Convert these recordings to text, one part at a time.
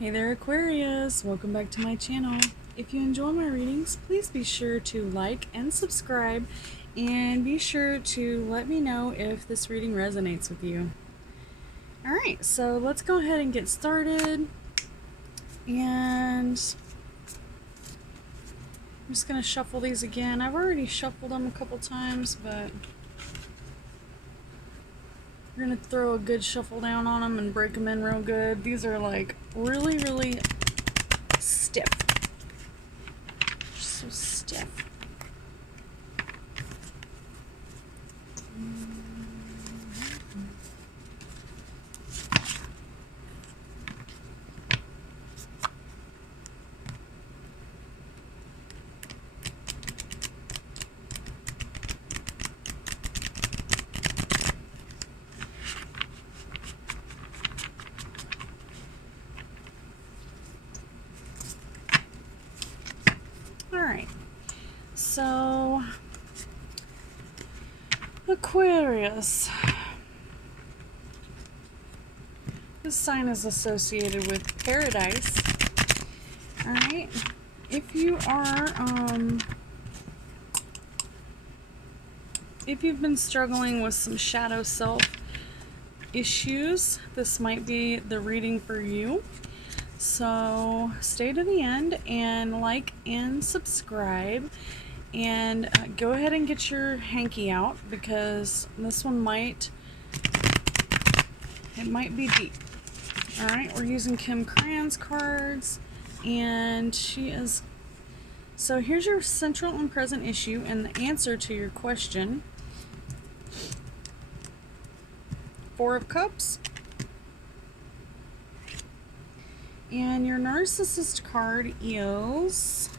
Hey there, Aquarius! Welcome back to my channel. If you enjoy my readings, please be sure to like and subscribe, and be sure to let me know if this reading resonates with you. Alright, so let's go ahead and get started. And I'm just going to shuffle these again. I've already shuffled them a couple times, but we're going to throw a good shuffle down on them and break them in real good. These are like really stiff. So stiff. Alright, so Aquarius. This sign is associated with paradise. Alright, if you are, if you've been struggling with some shadow self issues, this might be the reading for you. So stay to the end and like and subscribe, and go ahead and get your hanky out, because this one might be deep. Alright, we're using Kim Cran's cards, and she is... So here's your central and present issue and the answer to your question. Four of Cups. And your narcissist card is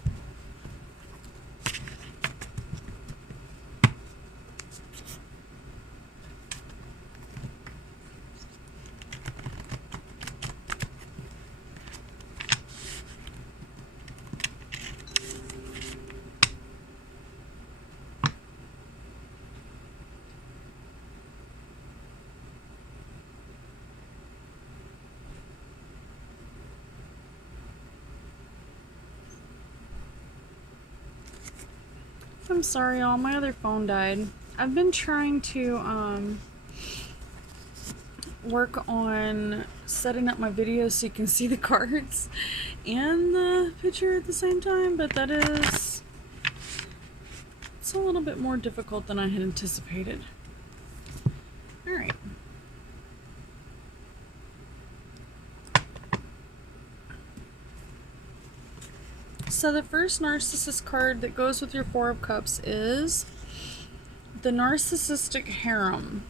I'm sorry, y'all, my other phone died. I've been trying to work on setting up my videos so you can see the cards and the picture at the same time, but it's a little bit more difficult than I had anticipated. Alright. So the first narcissist card that goes with your Four of Cups is the Narcissistic Harem.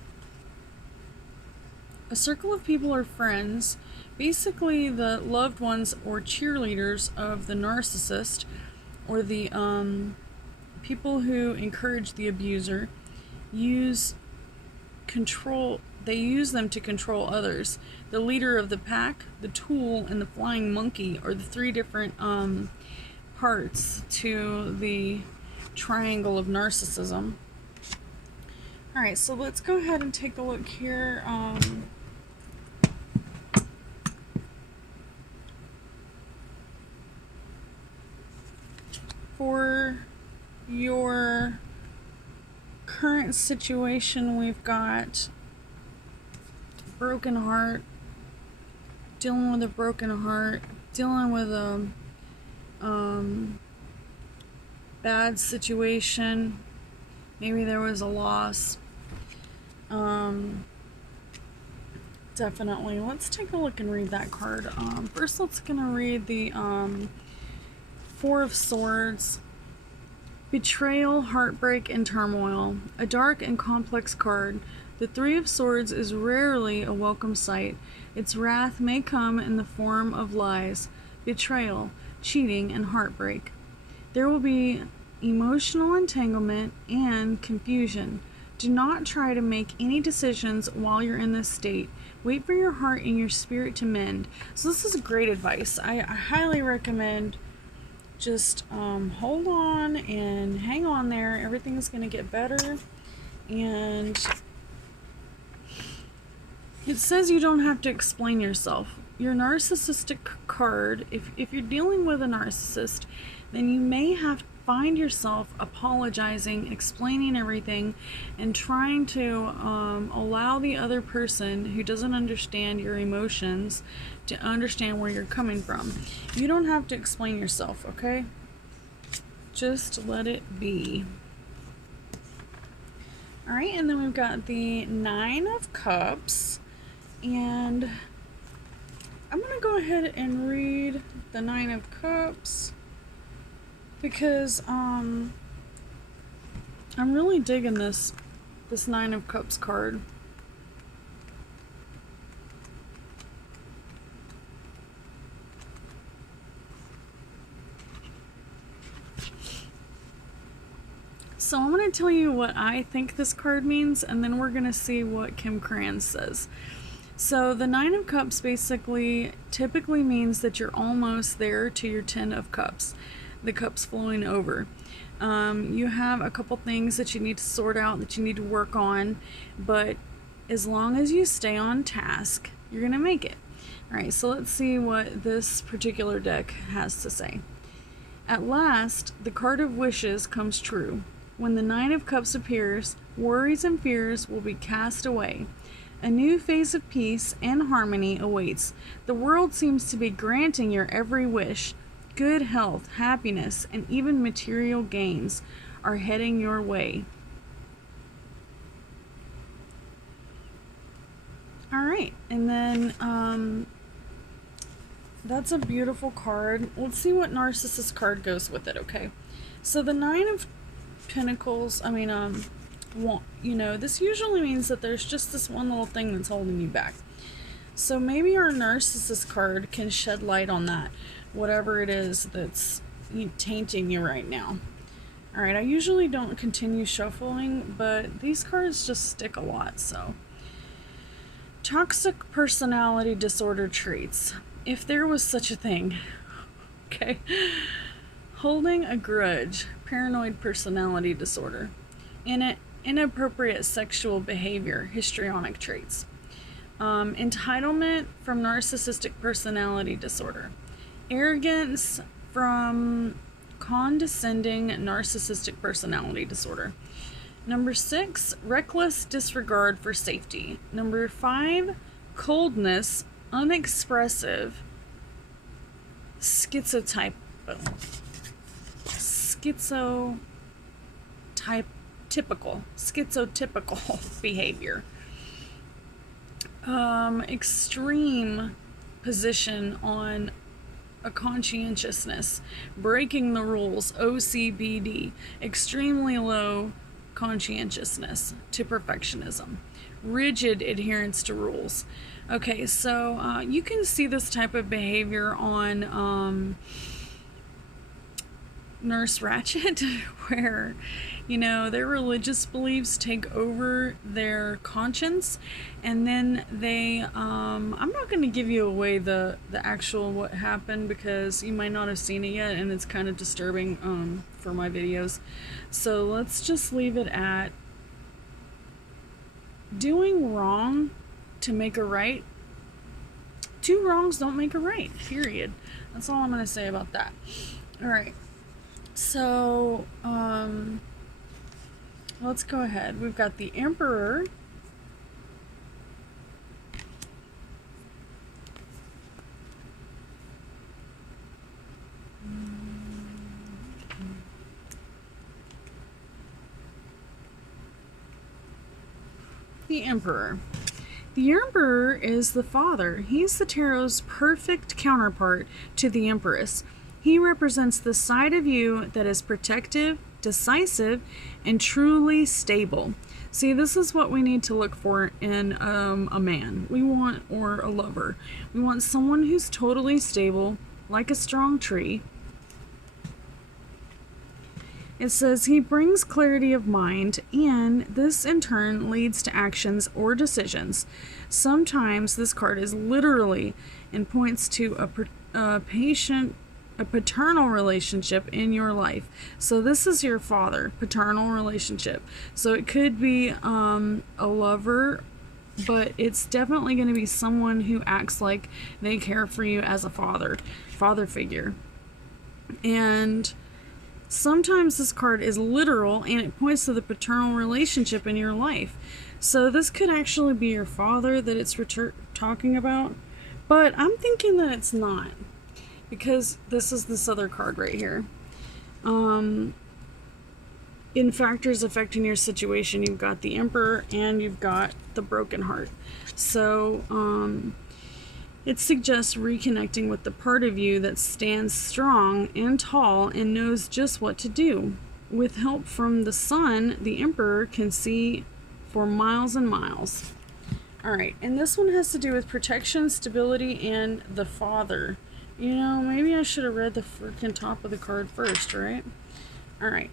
A circle of people or friends, basically the loved ones or cheerleaders of the narcissist, or the people who encourage the abuser, use them to control others. The leader of the pack, the tool, and the flying monkey are the three different parts to the triangle of narcissism. Alright, so let's go ahead and take a look here. For your current situation, we've got broken heart, dealing with a broken heart, dealing with a bad situation. Maybe there was a loss. Definitely. Let's take a look and read that card. First, let's gonna read the Four of Swords. Betrayal, heartbreak, and turmoil. A dark and complex card. The Three of Swords is rarely a welcome sight. Its wrath may come in the form of lies, betrayal, cheating, and heartbreak. There will be emotional entanglement and confusion. Do not try to make any decisions while you're in this state. Wait for your heart and your spirit to mend. So this is great advice. I highly recommend just hold on and hang on there. Everything is going to get better. And it says you don't have to explain yourself. your narcissistic card, if you're dealing with a narcissist, then you may have to find yourself apologizing, explaining everything, and trying to allow the other person who doesn't understand your emotions to understand where you're coming from. You don't have to explain yourself, okay? Just let it be. Alright, and then we've got the Nine of Cups, and I'm going to go ahead and read the Nine of Cups because I'm really digging this Nine of Cups card. So I'm going to tell you what I think this card means, and then we're going to see what Kim Kranz says. So the Nine of Cups basically typically means that you're almost there to your Ten of Cups. The cups flowing over. You have a couple things that you need to sort out, that you need to work on, but as long as you stay on task, you're going to make it. Alright, so let's see what this particular deck has to say. At last, the card of wishes comes true. When the Nine of Cups appears, worries and fears will be cast away. A new phase of peace and harmony awaits. The world seems to be granting your every wish. Good health, happiness, and even material gains are heading your way. Alright, and then that's a beautiful card. Let's see what Narcissist card goes with it, okay? So the Nine of Pentacles, you know, this usually means that there's just this one little thing that's holding you back. So maybe our Narcissist card can shed light on that, whatever it is that's tainting you right now. Alright, I usually don't continue shuffling, but these cards just stick a lot, so. Toxic personality disorder traits. If there was such a thing. Okay. Holding a grudge. Paranoid personality disorder. Inappropriate sexual behavior. Histrionic traits. Entitlement from narcissistic personality disorder. Arrogance from condescending narcissistic personality disorder. Number 6, reckless disregard for safety. Number 5, coldness, unexpressive, schizotypical behavior. Extreme position on a conscientiousness, breaking the rules, OCBD, extremely low conscientiousness to perfectionism, rigid adherence to rules. Okay, so you can see this type of behavior on Nurse Ratched, where, you know, their religious beliefs take over their conscience, and then they, I'm not going to give you away the actual what happened, because you might not have seen it yet, and it's kind of disturbing for my videos. So let's just leave it at doing wrong to make a right. Two wrongs don't make a right, period. That's all I'm going to say about that. Alright. So, let's go ahead. We've got the Emperor. The Emperor. The Emperor is the father. He's the tarot's perfect counterpart to the Empress. He represents the side of you that is protective, decisive, and truly stable. See, this is what we need to look for in a man. Or a lover. We want someone who's totally stable, like a strong tree. It says he brings clarity of mind, and this in turn leads to actions or decisions. Sometimes this card is literally and points to a paternal relationship in your life. So this is your father, paternal relationship. So it could be a lover but it's definitely going to be someone who acts like they care for you as a father figure. And sometimes this card is literal, and it points to the paternal relationship in your life. So this could actually be your father that it's talking about, but I'm thinking that it's not, because this is this other card right here. In factors affecting your situation, you've got the Emperor and you've got the Broken Heart. So it suggests reconnecting with the part of you that stands strong and tall and knows just what to do. With help from the Sun, the Emperor can see for miles and miles. Alright, and this one has to do with protection, stability, and the father. You know, maybe I should have read the freaking top of the card first, right? Alright.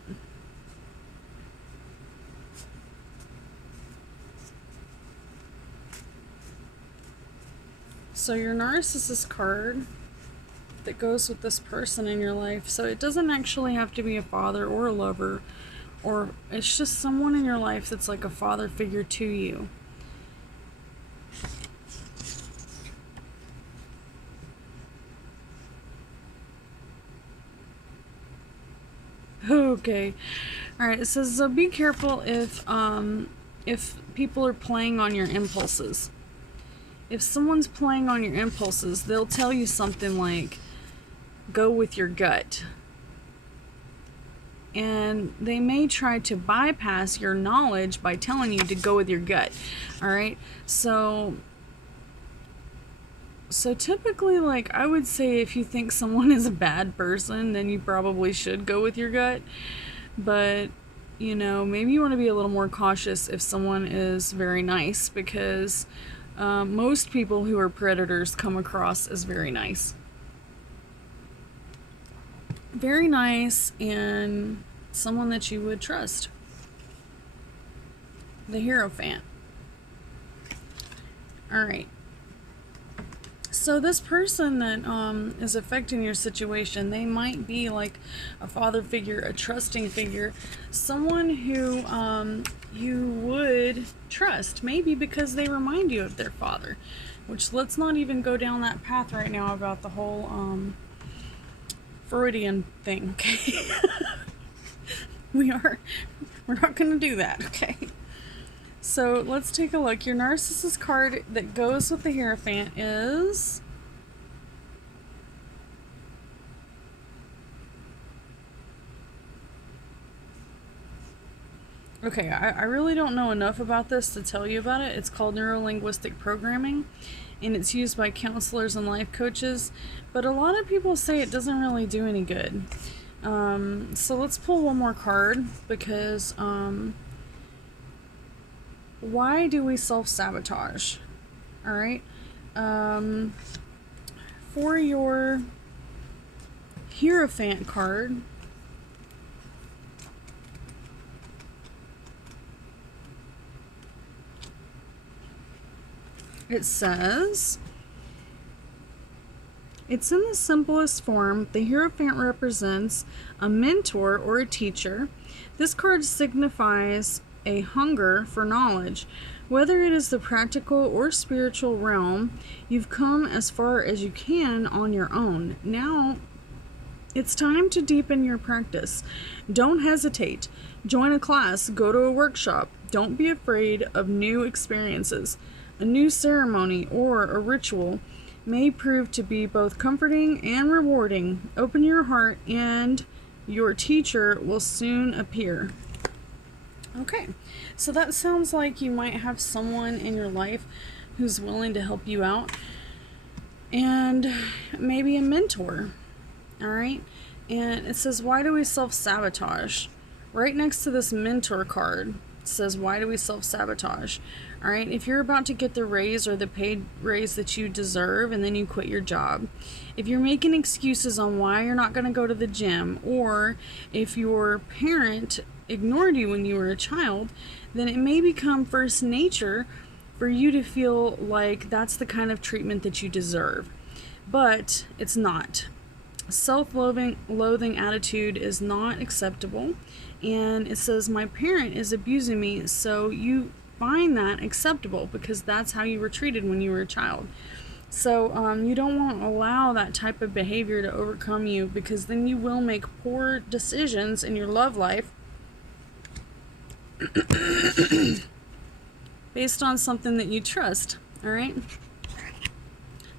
So your narcissist card that goes with this person in your life. So it doesn't actually have to be a father or a lover, or it's just someone in your life that's like a father figure to you. Okay. Alright, it says, so be careful if people are playing on your impulses. If someone's playing on your impulses, they'll tell you something like, go with your gut. And they may try to bypass your knowledge by telling you to go with your gut. Alright? So typically, like, I would say if you think someone is a bad person, then you probably should go with your gut. But, you know, maybe you want to be a little more cautious if someone is very nice, because most people who are predators come across as very nice. Very nice, and someone that you would trust. The Hierophant. Alright. So this person that is affecting your situation, they might be like a father figure, a trusting figure, someone who you would trust, maybe because they remind you of their father. Which, let's not even go down that path right now about the whole Freudian thing, okay? We're not going to do that, okay? So let's take a look. Your narcissist card that goes with the Hierophant is... Okay, I really don't know enough about this to tell you about it. It's called Neuro-Linguistic Programming, and it's used by counselors and life coaches, but a lot of people say it doesn't really do any good. So let's pull one more card, because why do we self-sabotage? Alright. For your Hierophant card, it says, it's in the simplest form. The Hierophant represents a mentor or a teacher. This card signifies a hunger for knowledge. Whether it is the practical or spiritual realm, you've come as far as you can on your own. Now, it's time to deepen your practice. Don't hesitate. Join a class, go to a workshop. Don't be afraid of new experiences. A new ceremony or a ritual may prove to be both comforting and rewarding. Open your heart and your teacher will soon appear. Okay, so that sounds like you might have someone in your life who's willing to help you out, and maybe a mentor. Alright, and it says, why do we self-sabotage? Right next to this mentor card, it says, why do we self-sabotage? Alright, if you're about to get the raise or the paid raise that you deserve and then you quit your job, if you're making excuses on why you're not going to go to the gym, or if your parent ignored you when you were a child, then it may become first nature for you to feel like that's the kind of treatment that you deserve. But it's not. Self-loathing attitude is not acceptable. And it says, my parent is abusing me, so you find that acceptable because that's how you were treated when you were a child. So you don't want to allow that type of behavior to overcome you, because then you will make poor decisions in your love life based on something that you trust. All right?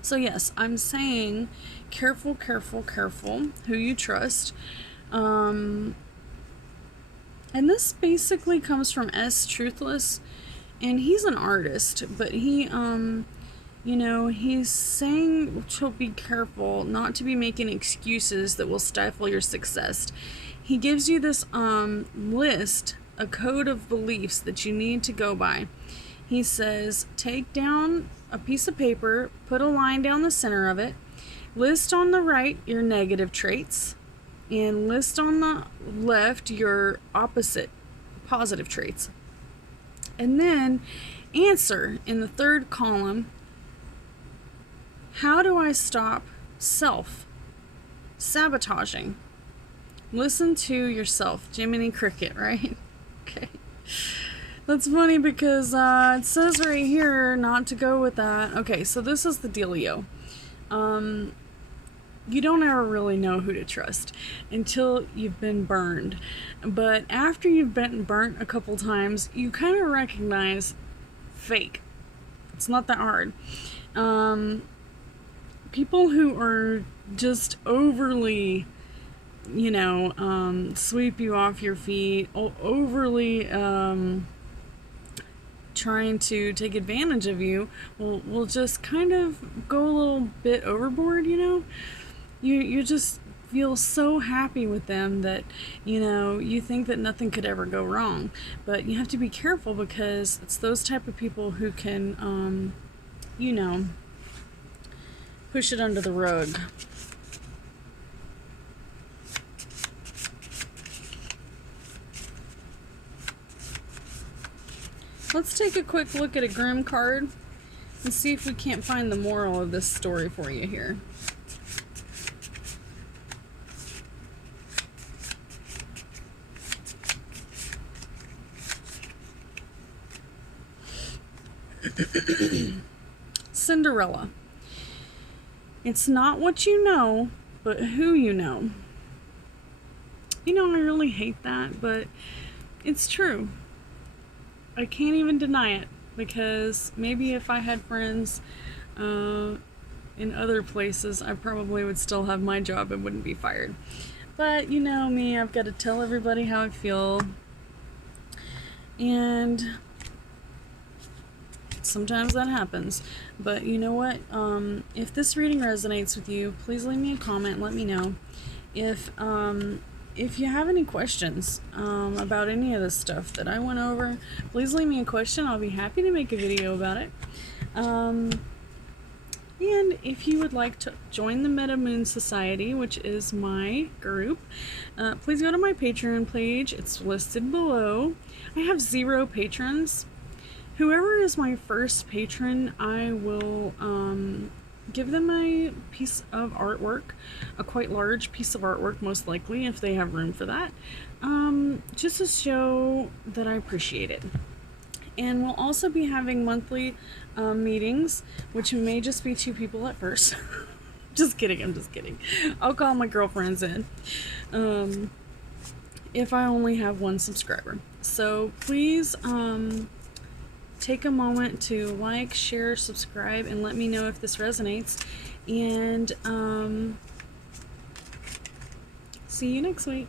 So yes, I'm saying careful, careful, careful who you trust. And this basically comes from S. Truthless, and he's an artist, but he, you know, he's saying to be careful not to be making excuses that will stifle your success. He gives you this list, a code of beliefs that you need to go by. He says, take down a piece of paper, put a line down the center of it, list on the right your negative traits, and list on the left your opposite positive traits. And then answer in the third column, how do I stop self-sabotaging? Listen to yourself. Jiminy Cricket, right? Okay. That's funny because it says right here not to go with that. Okay, so this is the dealio. You don't ever really know who to trust until you've been burned. But after you've been burnt a couple times, you kind of recognize fake. It's not that hard. People who are just overly, you know, sweep you off your feet, overly trying to take advantage of you, will just kind of go a little bit overboard, you know? You just feel so happy with them that, you know, you think that nothing could ever go wrong. But you have to be careful because it's those type of people who can, you know, push it under the rug. Let's take a quick look at a Grim card and see if we can't find the moral of this story for you here. Cinderella. It's not what you know, but who you know. You know, I really hate that, but it's true. I can't even deny it, because maybe if I had friends in other places, I probably would still have my job and wouldn't be fired. But you know me, I've got to tell everybody how I feel. And sometimes that happens. But you know what? If this reading resonates with you, please leave me a comment and let me know. If you have any questions about any of this stuff that I went over, please leave me a question. I'll be happy to make a video about it. And if you would like to join the Meta Moon Society, which is my group, please go to my Patreon page. It's listed below. I have 0 patrons. Whoever is my first patron, I will give them a piece of artwork, a quite large piece of artwork, most likely, if they have room for that, just to show that I appreciate it. And we'll also be having monthly meetings, which may just be 2 people at first. Just kidding, I'm just kidding. I'll call my girlfriends in if I only have 1 subscriber. So please take a moment to like, share, subscribe, and let me know if this resonates. And see you next week.